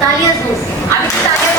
तालियां जोर से, अभी तालियां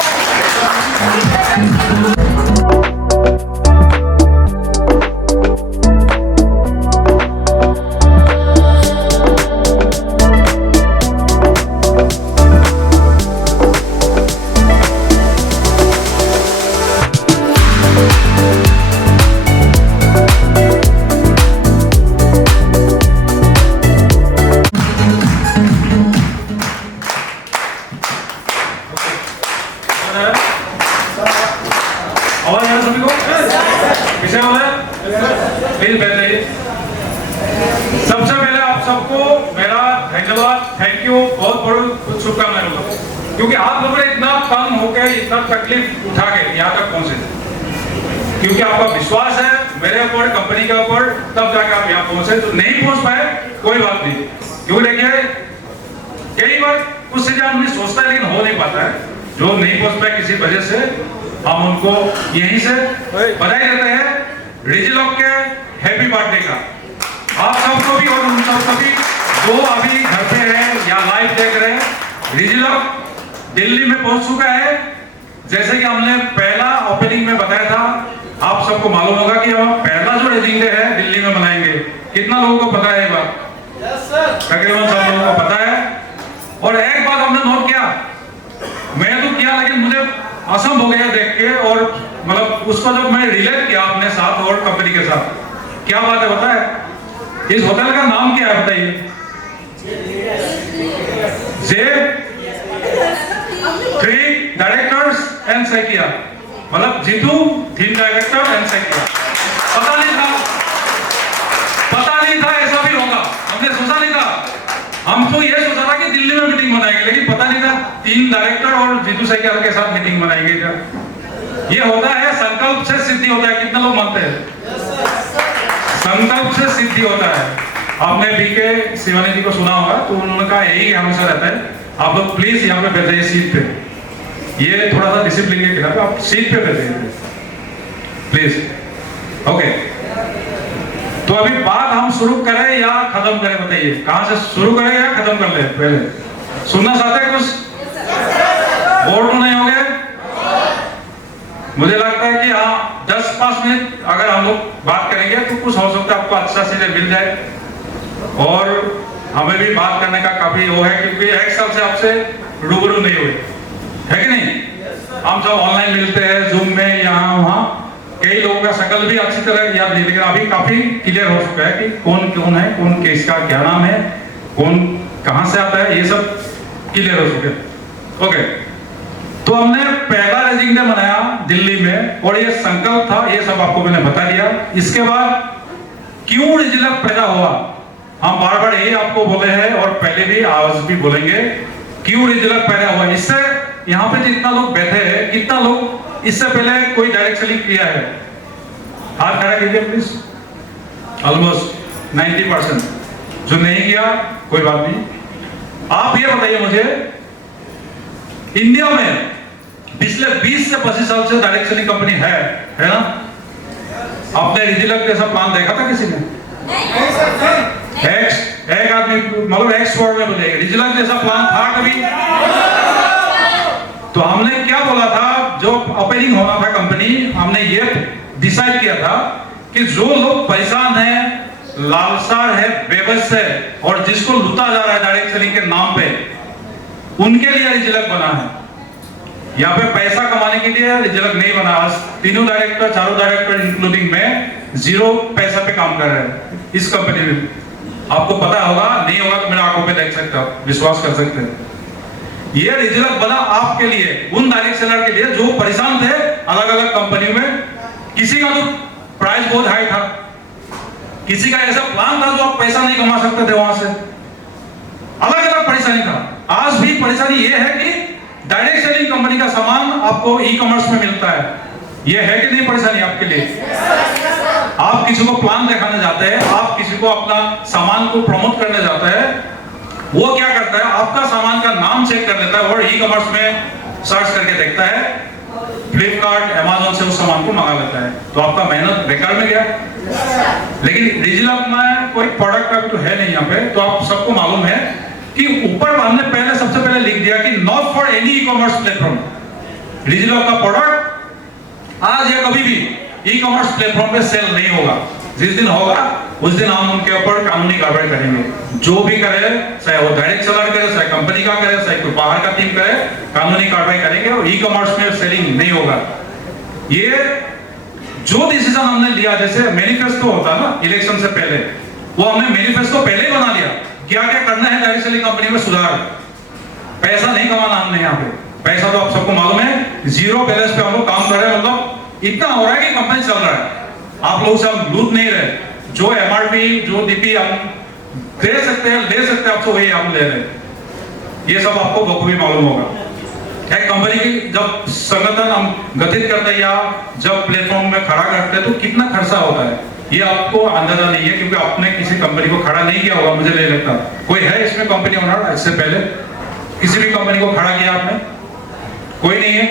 आवाज आ रहा सभी को? किसे आवाज है? प्लीज बैठ जाइए। सबसे पहले आप सबको मेरा धन्यवाद, थैंक यू, बहुत बहुत शुभकामनाएं होगा, क्योंकि आप लोगों ने इतना तंग होकर, इतना तकलीफ उठा के यहाँ तक पहुंचे, क्योंकि आपका विश्वास है मेरे ऊपर, कंपनी के ऊपर, तब जाकर आप यहाँ पहुंचे। तो नहीं पहुंच पाए कोई बात नहीं, क्यों देखिए कई बार कुछ से ज्यादा आदमी सोचता है लेकिन हो नहीं पाता है। जो नहीं पहुंच पाए किसी वजह से, हम उनको यहीं से बधाई देते हैं डिजिलॉक के हैप्पी बर्थडे का। आप सबको भी और उन सबको भी जो अभी घर पे है या लाइव देख रहे हैं, डिजिलॉक दिल्ली में पहुंच चुका है। जैसे कि हमने पहला ओपनिंग में बताया था, आप सबको मालूम होगा कि हम पहला जो रेजिंग डे है दिल्ली में मनाएंगे। कितना लोगों को पता है ये बात? तकरीबन सब लोगों को पता है। और एक बात हमने नोट किया, मैं तो किया लेकिन मुझे असम हो गया देख के, और मतलब उसको जब मैं रिलेट किया अपने साथ और कंपनी के साथ, क्या बात है पता है? इस होटल का नाम क्या है बताइए? J3 डायरेक्टर्स एंड सैकिया, मतलब Jitu theme director and Saikia. पता नहीं था ऐसा भी होगा, हमने सोचा नहीं था। हम तो ये सोचा था कि दिल्ली में मीटिंग बनाएंगे, लेकिन पता नहीं था 3 डायरेक्टर और जीतू सैकिया के साथ मीटिंग बनाएंगे। ये होता है संकल्प से सिद्धि होता है। कितने लोग मानते हैं? संकल्प से सिद्धि होता है। आपने बीके शिवानी जी को सुना होगा, तो उन्होंने कहा यही हमेशा रहता है, आप लोग प्लीज यहाँ पे बैठ जाइए सीट पे। ये थोड़ा सा डिसिप्लिन के खिलाफ, आप सीट पे बैठ जाइए प्लीज। ओके, तो अभी बात हम शुरू करें या खत्म करें बताइए? कहां से शुरू करें या खत्म कर ले? पहले सुनना चाहते हैं कुछ? बोर तो नहीं हो गए? मुझे लगता है कि हाँ 10-5 मिनट अगर हम लोग बात करेंगे तो कुछ हो सकता है आपको अच्छा चीजें मिल जाए, और हमें भी बात करने का काफी वो है, क्योंकि 1 साल से आपसे रूबरू नहीं हुए, है कि नहीं? हम सब ऑनलाइन मिलते हैं, जूम में, यहाँ वहाँ। कई लोगों का शकल भी अच्छी तरह याद नहीं, लेकिन अभी काफी क्लियर हो चुका है कि कौन कौन है, कौन किसका क्या नाम है, कौन कहां से आता है, ये सब क्लियर हो चुके। ओके, तो हमने पहला रेजिंग डे मनाया दिल्ली में, और ये संकल्प था, ये सब आपको मैंने बता दिया। इसके बाद क्यों डिजिलॉक पैदा हुआ, हम बार बार यही आपको बोले हैं और पहले भी आज भी बोलेंगे, क्यों डिजिलॉक पैदा हुआ। इससे यहाँ पे जितना लोग बैठे हैं, कितना लोग इससे पहले कोई डायरेक्ट सेलिंग किया है? हाथ खड़ा कीजिए प्लीज। ऑलमोस्ट 90%। जो नहीं किया कोई बात नहीं। आप ये बताइए मुझे, इंडिया में पिछले 20 से 25 साल से डायरेक्ट सेलिंग कंपनी है ना? आपने डिजिलॉक जैसा प्लान देखा था किसी ने? एक आदमी मतलब एक्सपर्ट में बोलेगा डिजिलॉक जैसा प्लान था कभी? तो हमने क्या बोला था, जो ओपनिंग होना था कंपनी, हमने ये डिसाइड किया था कि जो लोग परेशान हैं, लालसार है, बेबस है, और जिसको लूटा जा रहा है डायरेक्ट सेलिंग के नाम पे, उनके लिए डिजिलॉक बना है। यहाँ पे पैसा कमाने के लिए डिजिलॉक नहीं बना। आज तीनों डायरेक्टर, चारों डायरेक्टर इंक्लूडिंग मैं 0 पैसा पे काम कर रहे हैं इस कंपनी में। आपको पता होगा, नहीं होगा तो मेरे आंखों पे देख सकते हो, विश्वास कर सकते हैं। ये डिजिलॉक बना आपके लिए, उन डायरेक्ट सेलर के लिए जो परेशान थे अलग अलग कंपनियों में। किसी का तो प्राइस बहुत हाई था, किसी का ऐसा प्लान था जो आप पैसा नहीं कमा सकते थे वहां से, अलग अलग परेशानी था। आज भी परेशानी ये है कि डायरेक्ट सेलिंग कंपनी का सामान आपको ई कॉमर्स में मिलता है। ये है कि नहीं परेशानी आपके लिए? आप किसी को प्लान दिखाने जाते हैं, आप किसी को अपना सामान को प्रमोट करने जाते हैं, वो क्या करता है, आपका सामान का नाम चेक कर लेता है और ई कॉमर्स में सर्च करके देखता है, फ्लिपकार्ट, अमेज़न से उस सामान को मंगा लेता है। तो आपका मेहनत बेकार में गया। लेकिन डिजिलॉक में कोई प्रोडक्ट का तो है नहीं यहाँ पे। तो आप सबको मालूम है कि ऊपर हमने पहले सबसे पहले लिख दिया कि not for any e commerce platform. DigiLocker का प्रोडक्ट आज या कभी भी ई कॉमर्स प्लेटफॉर्म पे सेल नहीं होगा। जिस दिन होगा उस दिन हम उनके ऊपर कानूनी कार्रवाई करेंगे। जो भी करे, चाहे वो डायरेक्ट सेलर करे, चाहे कंपनी का करे, चाहे कोई बाहर का टीम करे, कानूनी कार्रवाई करेंगे और ई कॉमर्स में सेलिंग नहीं होगा। ये जो डिसीजन हमने लिया, जैसे मैनिफेस्टो होता है ना इलेक्शन से पहले, वो हमने मैनिफेस्टो पहले ही बना लिया। क्या क्या करना है डायरेक्ट सेलिंग कंपनी में सुधार। पैसा नहीं कमाना हमने यहाँ पे, पैसा तो आप सबको मालूम है, जीरो बैलेंस पे हम लोग काम कर रहे हैं। मतलब इतना हो रहा है कि कंपनी चल रहा है, आप लोग से हम लूट नहीं रहे। जो एमआरपी, जो डीपी हम दे सकते हैं, ले सकते हैं आपको, वही हम ले रहे हैं। ये सब आपको बखूबी मालूम होगा। एक कंपनी की जब संगठन हम गठित करते हैं या जब प्लेटफॉर्म में खड़ा करते हैं तो कितना खर्चा होता है, ये आपको अंदाजा नहीं है, क्योंकि आपने किसी कंपनी को खड़ा नहीं किया होगा। मुझे नहीं लगता कोई है इसमें कंपनी ओनर इससे पहले किसी भी कंपनी को खड़ा किया आपने, कोई नहीं है।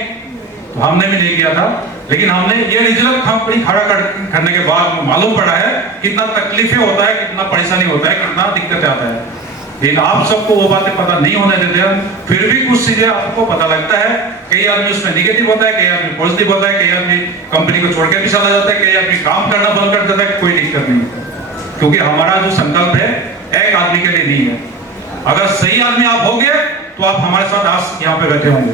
तो हमने भी नहीं किया था, लेकिन हमने ये डिजिटल कंपनी खड़ा करने के बाद मालूम पड़ा है कितना तकलीफें होता है, कितना परेशानी होता है, कितना दिक्कत आता है। लेकिन आप सबको वो बातें पता नहीं होने देते हैं, फिर भी कुछ चीजें आपको पता लगता है। कई आदमी उसमें निगेटिव होता है, कई आदमी पॉजिटिव होता है, कई आदमी कंपनी को छोड़ के भी चला जाता है, कई आदमी काम करना बंद कर देता है। कोई दिक्कत नहीं है, क्योंकि हमारा जो संकल्प है एक आदमी के लिए नहीं है। अगर सही आदमी आप हो गए तो आप हमारे साथ आज यहाँ पे बैठे होंगे,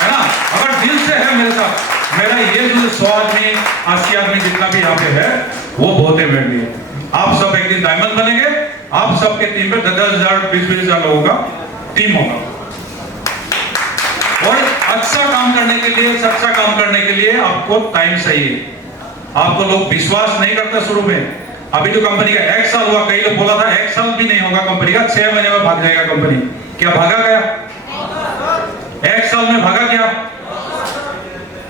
है ना। अगर दिल से है मेरे साथ, मेरा ये जो 100 आदमी 80 आदमी जितना भी यहाँ पे है वो बहुत है मेरे लिए। आप सब एक दिन डायमंड बनेंगे, आप सबके टीम में 10,000 20,000 लोगों का टीम होगा। और अच्छा काम करने के लिए, सच्चा काम करने के लिए आपको टाइम चाहिए। आपको लोग विश्वास नहीं करते शुरू में। अभी जो कंपनी का 1 साल हुआ, कई लोग बोला था 1 साल भी नहीं होगा कंपनी का, 6 महीने में भाग जाएगा कंपनी। क्या भागा गया? 1 साल में भागा क्या?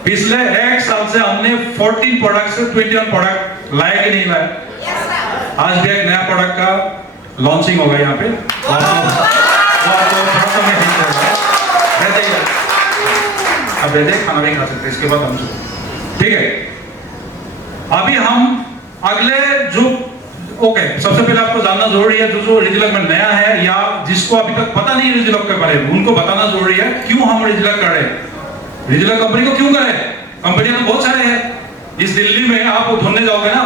पिछले 1 साल से हमने 14 प्रोडक्ट से 21 प्रोडक्ट लाए कि नहीं लाए? आज भी एक नया प्रोडक्ट का लॉन्चिंग होगा यहाँ पे। अब खाना नहीं खा सकते इसके बाद हम, ठीक है। अभी हम अगले जो ओके, सबसे पहले आपको जानना जरूरी है जो डिजिलॉकर में नया है या जिसको अभी तक पता नहीं डिजिलॉकर के बारे में, उनको बताना जरूरी है क्यों हम डिजिलॉकर कर रहे हैं। डिजिलॉकर कंपनी को क्यों करें? कंपनी तो बहुत सारे हैं। इस दिल्ली में आप ढूंढने जाओगे ना,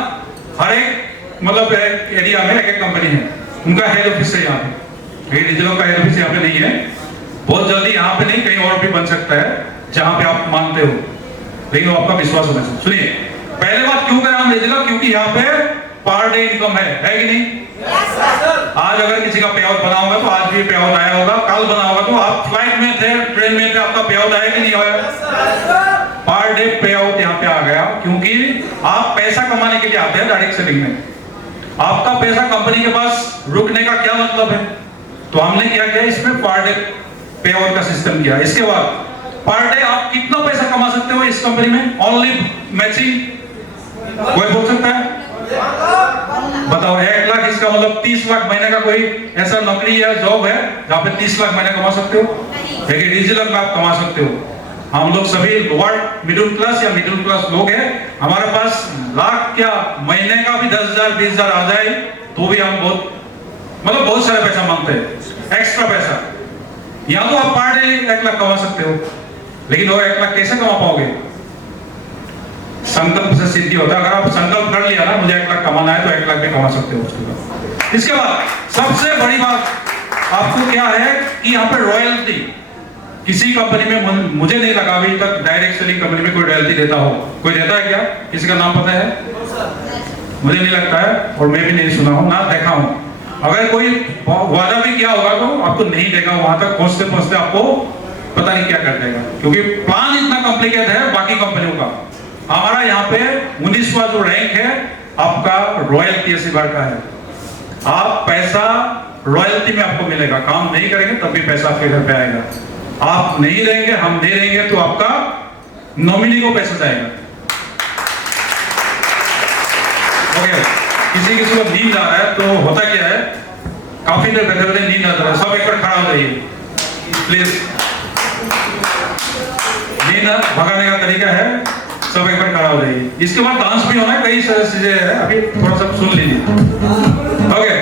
हर एक मतलब एरिया में एक कंपनी है, उनका हेड ऑफिस है यहाँ पे। डिजिलॉकर का हेड ऑफिस यहाँ पे नहीं है, बहुत जल्दी यहाँ पे नहीं कहीं और भी बन सकता है जहाँ पे आप मानते हो, लेकिन वो आपका विश्वास होना चाहिए। सुनिए, पहले बात क्यों करें हम डिजिलॉकर, क्योंकि यहाँ पे पर डे इनकम है कि नहीं? आज अगर किसी का पे आउट बना होगा तो आज भी पे आउट आया होगा, कल बना होगा तो आप फ्लाइट में थे, ट्रेन में थे, आपका पे आउट आया कि नहीं आया? पर डे पे आउट यहाँ पे आ गया, क्योंकि आप पैसा कमाने के लिए आते हैं डायरेक्ट सेलिंग में। आपका पैसा कंपनी के पास रुकने का क्या मतलब है? तो हमने क्या किया, इसमें पर डे पे आउट का सिस्टम किया। इसके बाद पर डे आप कितना पैसा कमा सकते हो इस कंपनी में? ओनली मैचिंग, कोई बोल सकता है? बताओ, 1 लाख इसका मतलब 30 लाख महीने का कोई ऐसा नौकरी या जॉब है जहाँ पे 30 लाख महीने कमा सकते हो? लेकिन डिजिटल में आप कमा सकते हो। हम लोग सभी लोअर मिडिल क्लास या मिडिल क्लास लोग हैं, हमारे पास लाख क्या महीने का भी 10,000 20,000 आ जाए तो भी हम बहुत सारे पैसा मांगते हैं, एक्स्ट्रा पैसा। यहाँ तो आप पर डे 1 लाख कमा सकते हो, लेकिन वो 1 लाख कैसे कमा पाओगे? संकल्प से सिद्धि होता है। अगर आप संकल्प कर लिया ना मुझे 1 लाख कमाना है तो 1 लाख भी कमा सकते हो। इसके बाद सबसे बड़ी बात आपको क्या है कि यहाँ पे रॉयल्टी किसी कंपनी में मुझे नहीं लगा अभी तक डायरेक्ट सेलिंग कंपनी में कोई रॉयल्टी देता हो। कोई देता है क्या? किसी का नाम पता है? मुझे नहीं लगता है और मैं भी नहीं सुना हूं ना देखा हूं। अगर कोई वादा भी किया होगा तो आपको नहीं देगा, वहां तक पहुंचते पहुंचते आपको पता नहीं क्या कर देगा, क्योंकि प्लान इतना कॉम्प्लिकेट है बाकी कंपनियों का। हमारा यहाँ पे 19वां जो रैंक है आपका रॉयल्टी ऐसी बार का है। आप पैसा रॉयल्टी में आपको मिलेगा, काम नहीं करेंगे तब भी पैसा आपके घर पे आएगा। आप नहीं रहेंगे, हम नहीं रहेंगे तो आपका नॉमिनी को पैसा जाएगा। ओके, किसी को नींद आ रहा है तो होता क्या है, काफी देर बैठे बैठे नींद आता है। सब एक बार खड़ा हो जाइए प्लीज। नींद भगाने का तरीका है, सब एक बार खड़ा हो जाइए। इसके बाद डांस भी होना है, कई सारी चीजें है, अभी थोड़ा सा सुन लीजिए। ओके,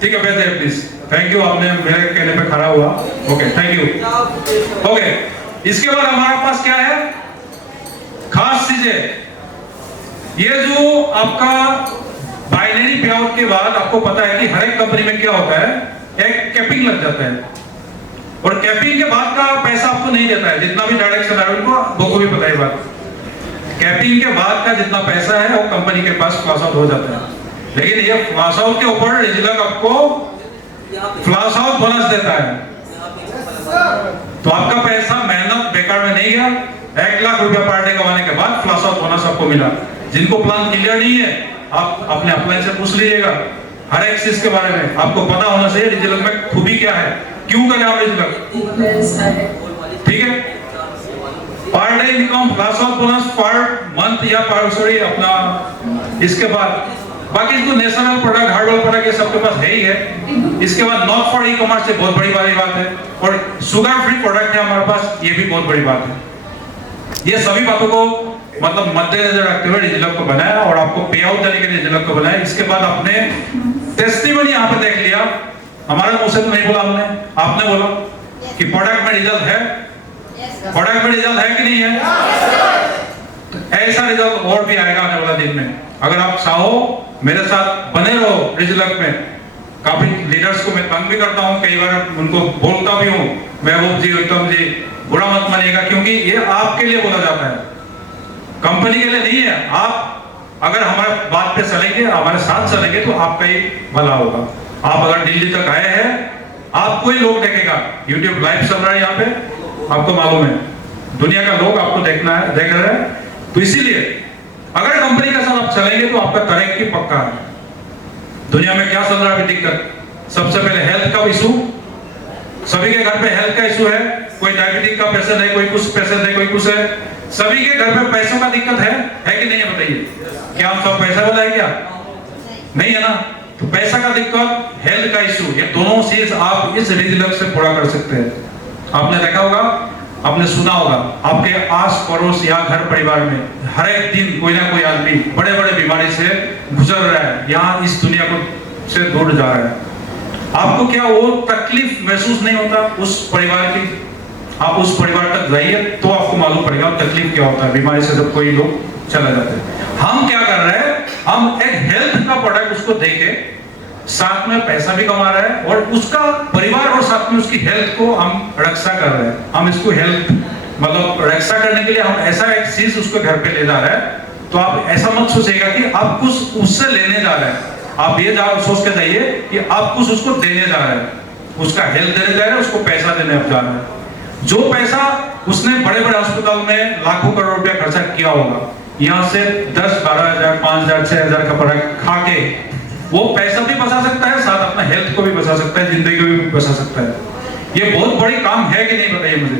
ठीक है, बैठे प्लीज। थैंक यू, आपने मेरे कहने पे खड़ा हुआ। Okay, thank you. ओके, इसके बाद हमारे पास क्या है, खास चीजें। ये जो आपका बाइनरी पे आउट के बाद आपको पता है कि हर एक कंपनी में क्या होता है, एक कैपिंग लग जाता है, और कैपिंग के बाद का पैसा आपको नहीं देता है। जितना भी डायरेक्ट सैलरी, उनको भी पता है बात, कैपिंग के बाद का जितना पैसा है वो कंपनी के पास फ्लैश आउट हो जाता है। लेकिन ये फ्लैश आउट के ऊपर रिजलक आपको फ्लैश आउट बोनस देता है, तो आपका पैसा मेहनत बेकार में नहीं गया। 1 लाख रुपया पर डे कमाने के बाद फ्लैश आउट बोनस आपको मिला। जिनको प्लान क्लियर नहीं है, आप अपने अपलाइन से पूछ लीजिएगा हर एक चीज के बारे में। आपको पता होना चाहिए रिजल्ट में खूबी क्या है, क्यों करें आप रिजल्ट, ठीक है। Per day income, flash out bonus per month या पर सॉरी अपना, इसके बाद बाकी तो नेशनल प्रोडक्ट, हार्डवेयर प्रोडक्ट ये सबके पास है ही है। इसके बाद नॉट फॉर ई कॉमर्स से बहुत बड़ी बात है, और शुगर फ्री प्रोडक्ट है हमारे पास, ये भी बहुत बड़ी बात है। ये सभी बातों को मतलब मद्देनजर रखते हुए रिजल्ट को बनाया और आपको पे आउट देने के लिए रिजल्ट को बनाया। इसके बाद आपने टेस्टिमनी यहाँ पे देख लिया, हमारे मुंह से तो नहीं बोला हमने, आपने बोला कि प्रोडक्ट में रिजल्ट है, प्रोडक्ट में रिजल्ट है कि नहीं है। तो ऐसा रिजल्ट और भी आएगा आने वाला दिन में। अगर आप चाहो मेरे साथ बने रहो रिजल्ट में। काफी लीडर्स को मैं तंग भी करता हूँ, कई बार उनको बोलता भी हूँ, महबूब जी, उत्तम जी, बुरा मत मानिएगा, क्योंकि ये आपके लिए बोला जाता है, कंपनी के लिए नहीं है। आप अगर हमारे बात पे चलेंगे, हमारे साथ चलेंगे, तो आपका ही भला होगा। आप अगर दिल्ली तक आए हैं, आपको ही लोग देखेगा, YouTube लाइव चल रहा है यहाँ पे, आपको मालूम है, दुनिया का लोग आपको देखना है, देख रहे हैं। तो इसीलिए अगर कंपनी के साथ आप चलेंगे तो आपका तरक्की पक्का है। दुनिया में क्या चल रहा है दिक्कत, सबसे पहले हेल्थ का इशू, सभी के घर पे हेल्थ का इशू है। कोई डायबिटीज का पेशेंट है, कोई कुछ पेशेंट है, कोई कुछ है, सभी के घर पे पैसों का दिक्कत है कि नहीं है, बताइए। क्या हम सब पैसा वाला है क्या? नहीं है ना। तो पैसा का दिक्कत, हेल्थ का इशू, ये दोनों चीज आप इस रिजल्ट से पूरा कर सकते हैं। आपने देखा होगा, आपने सुना होगा, आपके आस पड़ोस या घर परिवार में हर एक दिन कोई ना कोई आदमी बड़े बड़े बीमारी से गुजर रहा है, यहाँ इस दुनिया को से दूर जा रहा है। आपको क्या वो तकलीफ महसूस नहीं होता उस परिवार की? आप उस परिवार तक जाइए तो आपको मालूम पड़ेगा तकलीफ क्या होता है बीमारी से जब कोई लोग चला जाते हैं। हम क्या कर रहे हैं, हम एक हेल्थ का प्रोडक्ट उसको देके साथ में पैसा भी कमा रहे हैं, और उसका परिवार और साथ में उसकी हेल्थ को हम रक्षा कर रहे हैं। हम इसको हेल्थ मतलब रक्षा करने के लिए हम ऐसा एक चीज उसको घर पे ले जा रहे हैं। तो आप ऐसा मत सोचिएगा कि आप कुछ उससे लेने जा रहे हैं, आप ये सोच के जाइए कि आप कुछ उसको देने जा रहे हैं, उसका हेल्थ देने जा रहे हैं, उसको पैसा देने आप जा रहे हैं। जो पैसा उसने बड़े बड़े अस्पताल में लाखों करोड़ रुपया खर्चा किया होगा, यहाँ से 10-12,000, 5,000, 6,000 का प्रोडक्ट खा के वो पैसा भी बचा सकता है, साथ अपना हेल्थ को भी बचा सकता है, जिंदगी को भी बचा सकता है। ये बहुत बड़ी काम है कि नहीं, बताइए मुझे।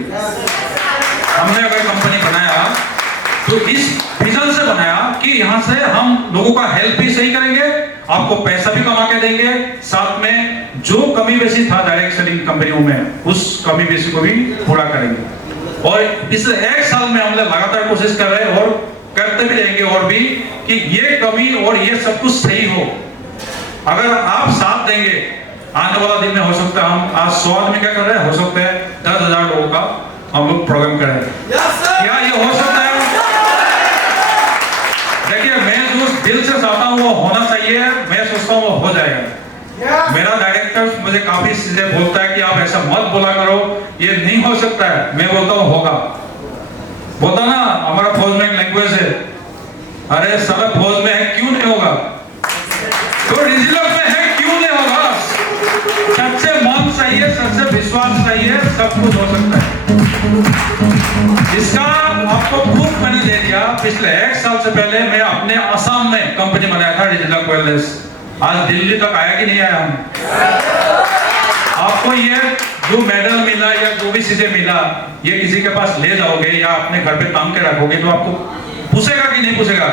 हमने अगर कंपनी बनाया तो इस विजन से बनाया कि यहाँ से हम लोगों का हेल्थ भी सही करेंगे, आपको पैसा भी कमा के देंगे, साथ में जो कमी बेसी था डायरेक्ट सेलिंग कंपनियों में, उस कमी बेसी को भी पूरा करेंगे। और इस 1 साल में हमने लगातार कोशिश कर रहे हैं और करते भी रहेंगे और भी, कि ये कमी और ये सब कुछ सही हो। अगर आप साथ देंगे, आने वाला दिन में हो सकता है हम आज 100 आदमी क्या कर रहे हैं, हो सकता है 10,000 लोगों का हम लोग प्रोग्राम कर रहे हैं। क्या ये हो सकता है? देखिए, मैं जो दिल से चाहता हूँ वो होना चाहिए, मैं सोचता हूँ वो हो जाएगा। मेरा डायरेक्टर मुझे काफी चीजें बोलता है कि आप ऐसा मत बोला करो, ये नहीं हो सकता है। मैं बोलता हूँ होगा। बोलता ना, हमारा फौज में एक लैंग्वेज है, अरे साला फौज में है क्यों नहीं होगा, तो रिजल्ट में है क्यों नहीं होगा। सच्चे मन चाहिए, सच्चे विश्वास चाहिए, सब कुछ हो सकता है। इसका आपको प्रूफ मैंने दे दिया। पिछले 1 साल से पहले मैं अपने असम में कंपनी बनाया था रिजल्ट वेलनेस, आज दिल्ली तक आया कि नहीं आया हम? आपको ये जो मेडल मिला या जो भी चीजें मिला, ये किसी के पास ले जाओगे या अपने घर पे टांग के रखोगे तो आपको पूछेगा कि नहीं पूछेगा?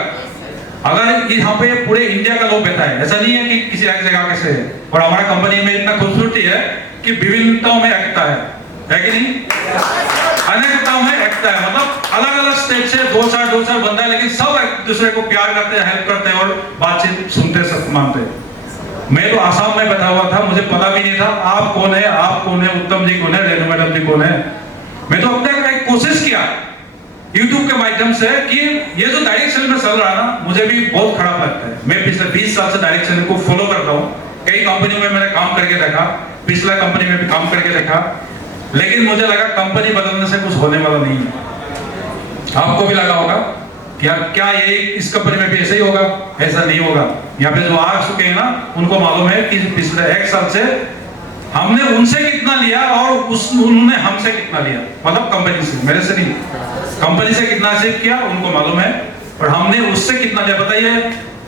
अगर यहाँ पे पूरे इंडिया का लोग बैठा है, ऐसा नहीं है कि किसी एक जगह कैसे है। और हमारा कंपनी में इतना खूबसूरती है कि विभिन्नताओं में एकता है कि नहीं? अनेकताओं में एकता है, मतलब अलग अलग स्टेट से 2-4 बंदा है, लेकिन सब एक दूसरे को प्यार करते हैं, हेल्प करते हैं और बातचीत सुनते, सब मानते हैं। मैं तो आसाम में बैठा हुआ था, मुझे पता भी नहीं था आप कौन है, आप कौन है, उत्तम जी कौन है, रेणु मैडम जी कौन है। मैं तो अपने एक कोशिश किया YouTube के माध्यम से कि ये जो डायरेक्ट सेलिंग में चल रहा है ना, मुझे भी बहुत खराब लगता है। मैं पिछले 20 साल से डायरेक्ट सेलिंग को फॉलो करता हूँ। कई कंपनी में मैंने काम करके देखा, पिछला कंपनी में भी काम करके देखा, लेकिन मुझे लगा कंपनी बदलने से कुछ होने वाला नहीं है। आपको भी लगा होगा क्या ये इस कंपनी में भी ऐसा ही होगा? ऐसा नहीं होगा। यहाँ पे जो आ चुके हैं ना, उनको मालूम है कि पिछले 1 साल से हमने उनसे कितना लिया और उन्होंने हमसे कितना लिया, मतलब कंपनी से, मेरे से नहीं, कंपनी से कितना अचीव किया उनको मालूम है, और हमने उससे कितना लिया। बताइए,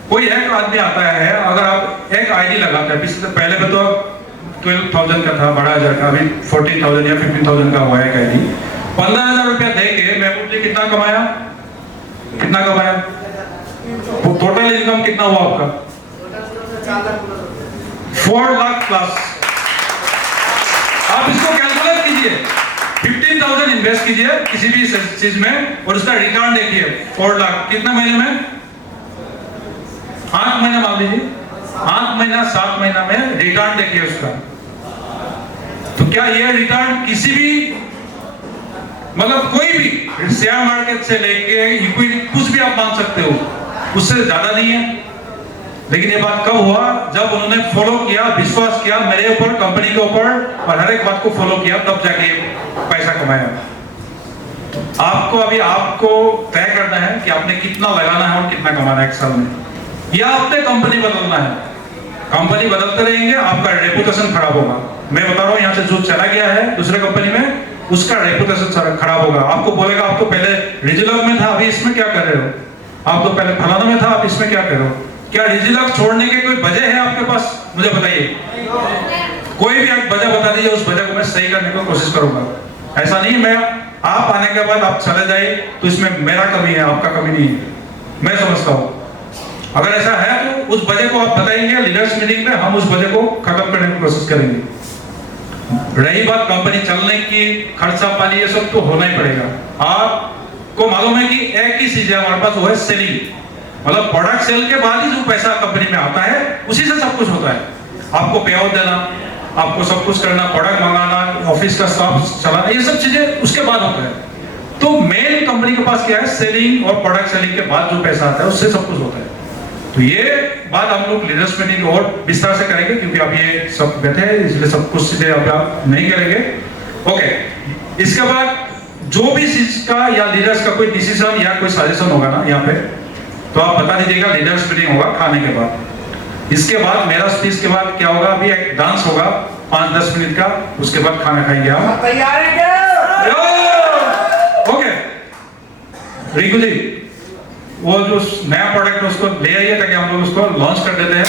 कोई एक आदमी आता है, अगर आप एक आईडी लगाते हैं, पिछले पहले में तो 12,000 का था, 12,000 का, अभी 14,000 या 15,000 का हुआ है एक आईडी। 15,000 रुपया देके महबूब जी कितना कमाया? कितना कमाया? टोटल इनकम कितना हुआ आपका? 4 लाख प्लस। आप इसको कैलकुलेट कीजिए, 15,000 इन्वेस्ट कीजिए किसी भी चीज में और उसका रिटर्न देखिए 4 लाख कितना महीने में? 8 महीने मान लीजिए, 8 महीना 7 महीना में रिटर्न देखिए उसका। तो क्या ये रिटर्न किसी भी, मतलब कोई भी शेयर मार्केट से लेके इक्विटी कुछ भी आप मान सकते हो, उससे ज्यादा नहीं है। लेकिन ये बात कब हुआ? जब उन्होंने फॉलो किया, विश्वास किया मेरे ऊपर, कंपनी के ऊपर, और हर एक बात को फॉलो किया, तब जाके पैसा कमाया। आपको अभी आपको तय करना है कि आपने कितना लगाना है और कितना कमाना है 1 साल में, या आपने कंपनी बदलना है। कंपनी बदलते रहेंगे, आपका रेपुटेशन खराब होगा। मैं बता रहा हूँ, यहाँ से जो चला गया है दूसरे कंपनी में, उसका रेपुटेशन खराब होगा। आपको बोलेगा आप तो पहले रिजलॉग में था, अभी इसमें क्या कर रहे हो? आप तो पहले फलाना में था, आप इसमें क्या कर रहे हो? क्या रिजलॉग छोड़ने के कोई वजह है आपके पास? मुझे बताइए, कोई भी एक वजह बता दीजिए, उस वजह को मैं सही करने की कोशिश करूंगा। ऐसा नहीं मैं आप आने के बाद आप चले जाए तो इसमें मेरा कमी है, आपका कमी नहीं है, मैं समझता हूँ। अगर ऐसा है तो उस वजह को आप बताएंगे लीडर्स मीटिंग में, हम उस वजह को खत्म करने की कोशिश करेंगे। रही बात कंपनी चलने की, खर्चा पानी, ये सब तो होना ही पड़ेगा। आपको मालूम है कि एक ही चीज है हमारे पास, वो है सेलिंग, मतलब प्रोडक्ट सेल के बाद ही जो पैसा कंपनी में आता है उसी से सब कुछ होता है। आपको पे आउट देना, आपको सब कुछ करना, प्रोडक्ट मंगाना, ऑफिस का स्टाफ चलाना, ये सब चीजें उसके बाद होता है। तो मेन कंपनी के पास क्या है? सेलिंग, और प्रोडक्ट सेलिंग के बाद जो पैसा आता है उससे सब कुछ होता है। तो ये बात हम लोग लीडर्स मीटिंग और विस्तार से करेंगे, क्योंकि अब ये सब बैठे हैं, इसलिए सब कुछ सीधे अब आप नहीं करेंगे। ओके, इसके बाद जो भी चीज का या लीडर्स का कोई डिसीजन या कोई सजेशन होगा ना यहाँ पे, तो आप बता दीजिएगा। लीडर्स मीटिंग होगा खाने के बाद। इसके बाद मेरा स्पीच के बाद क्या होगा? अभी एक डांस होगा 5-10 मिनट का, उसके बाद खाना खाएंगे हम। तैयारी कर। ओके रिंकू जी, वो जो नया प्रोडक्ट है उसको ले आइए ताकि हम लोग उसको लॉन्च कर देते हैं।